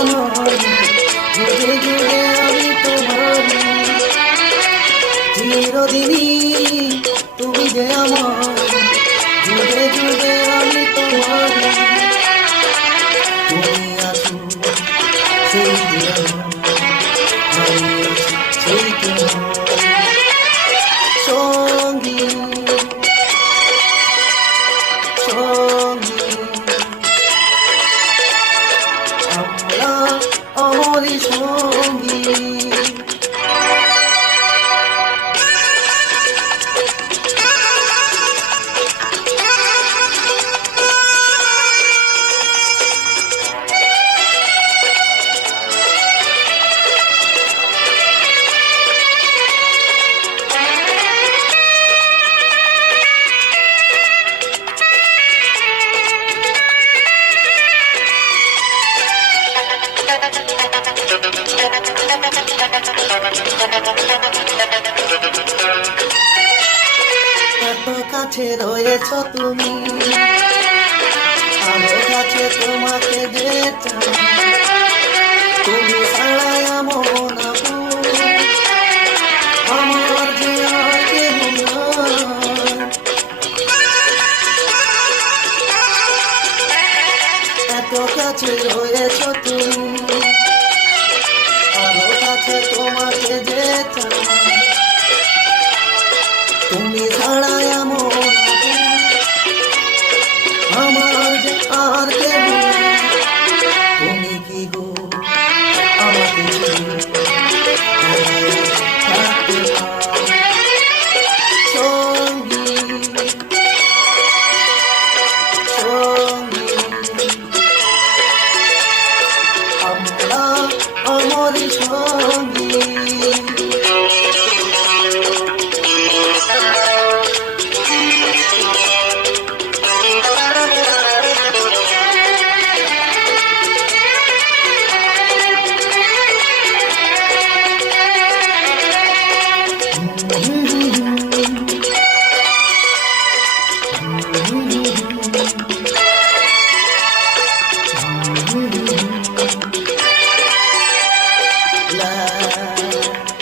আমার, যুগে যুগে আমি তোমার, চিরদিনই তুমি যে আমার, যুগে যুগে আমি তোমার, তুমি আছো সেই যে আমার, আমি আছি সেই তোমার সঙ্গী সঙ্গী। আমরা অমরি সঙ্গী। এত কাছে রয়েছ তুমি, আরো কাছে তোমাকে যেতে, তুমি ছাড়াই মন আমার যে আর কেহ নাই। এত কাছে রয়েছ তুমি, আরো কাছে তোমাকে যেতে।